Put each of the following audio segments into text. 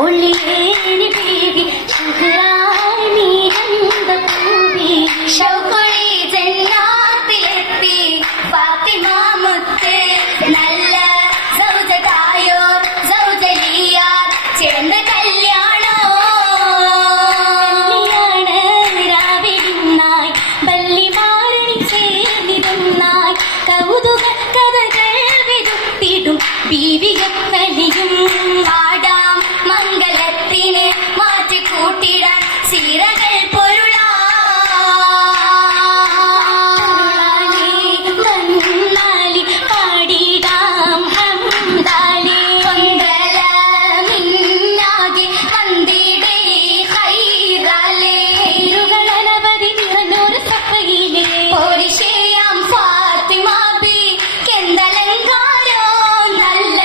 ഒളിയേറി ബീവി ശുഹറായി നീരന്ത പൂവി ഷൗഖുളി ജന്നാത്തിലെത്തി ഫാത്തിമ മുത്ത് നല്ല സൗജതായോർ സൗജലിയാർ ചേർന്ന് കല്യാണോ രാവിടുന്നായി ബല്ലിമാരണി ചേർന്നിരുന്നായി കൗതുക കഥകൾ വിരുത്തിടും ബീവിയപ്പലിയും പാടാം മംഗളത്തിന് മാറ്റിക്കൂട്ടിടാൻ സീരകൾ പൊരുളാ നന്നാലി പാടിടാം ഹംദാലി കൊണ്ടല മിന്നാകെ വന്ദിടേ ഹൈറാലേ ഇരുകളനവധി നിറഞ്ഞൊരു സഫയിലെ പോരിശയാം ഫാത്തിമ ബി കെന്തലങ്കാരോ നല്ല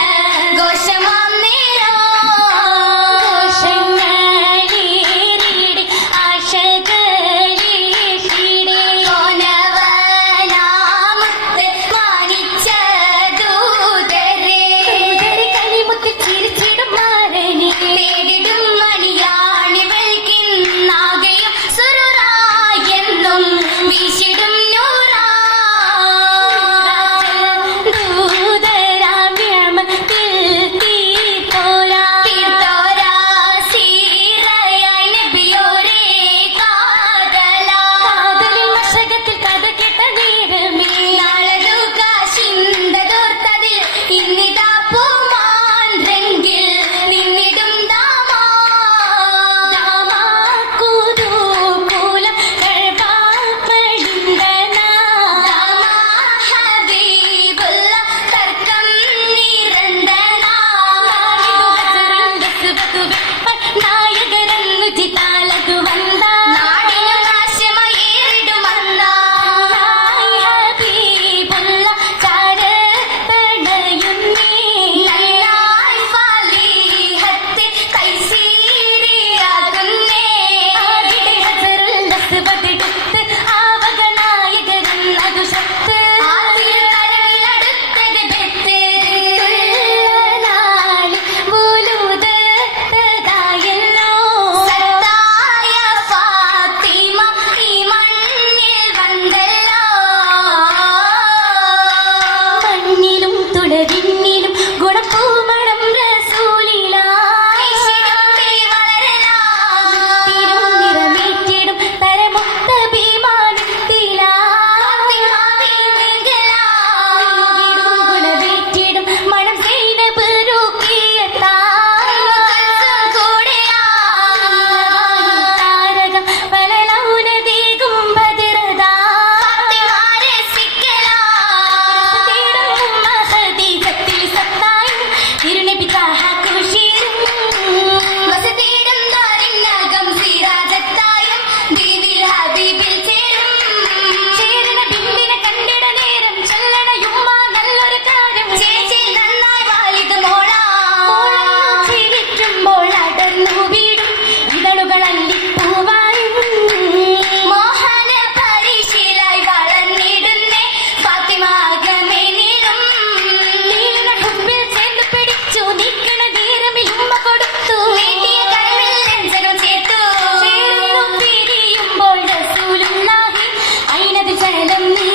ഘോഷമാം നേരോ ഘോഷങ്ങളേറിടെ ആശകളേഷിടെ കോനവനാമുത്ത് മാനിച്ച ദൂതരെ കളിമുത്തി ചിരിച്ചിടും മാരനെ നേരിടും മണിയാണി വെൽക്കിന്നാകെയും സുറുറായെന്നും വീശിടും നൂറാ ദൂതരാമ്യമത്തിൽ തീർത്തോരാ സീറയായി നബിയോരേ കാതലിൽ മശകത്തിൽ കഥ കേട്ട നേരമേ നാളതുക ചിന്തതോർത്തതിൽ ഇന്നിതാ പൂമാൻ രംഗിൽ നിന്നിടും ദാമാകൂലം ഹബീബുള്ള തർക്കം നിരന്തനാ നായകരന്നു ചിതാലകു വന്ന നാടിനു നാശമയേറിടുമന്ന ഹബീബുള്ള ചാരത്തണയുന്നേ നന്നായി ഫാലിഹത്ത് കൈസീരിയാകുന്നേ ആകിടെ ഹസറുൽ അസ്വദെടുത്ത് ആവകനായകരെന്നതു ശക്ത് ആദ്യ കരവിലടുത്തത് ബെത്ത് നാളി മൂലൂതത്തതായല്ലോ സത്തായ ഫാത്തിമ ഈ മണ്ണിൽ വന്നല്ലോ മണ്ണിലും തുടരിന്നിലും ഗുണപ്പൂമണം റസൂലിലായി നിറമേറ്റിടും പരമൊത്ത ഗുണവേറ്റിടും മണം സൈനബ് താരകം പല ലൗനതീകും ഭദ്രതാ മഹദീജത്തിൽ സത്തായി തിരുനബി താഹ കുശീരും വസതീടും ദാരിന്നകം സിറാജത്തായും ദീനിൽ ഹബീബിൽ ചേരുന്ന ബിംബിനെ കണ്ടിട നേരം ചൊല്ലണയുമ്മ നല്ലൊരു കാര്യം ചേച്ചി നന്നായി വാലിത് മോളാ ചിരിക്കുമ്പോൾ അടർന്നു വീടും ഇതളുകൾ അല്ലിപ്പൂവായും മോഹന പരിശീലായി വളർന്നിടുന്നേ ഫാത്തിമാകമേനിലും ഹുബ്ബിൽ ചേർന്ന് പിടിച്ചു നീക്കണ നേരമിൽ ഉമ്മ കൊടുത്തു നീട്ടിയ കരമിൽ നെഞ്ചകം ചേർത്തു ചേർന്നു പിരിയുമ്പോൾ റസൂലുള്ളാഹി അയിനത് ജലം നീ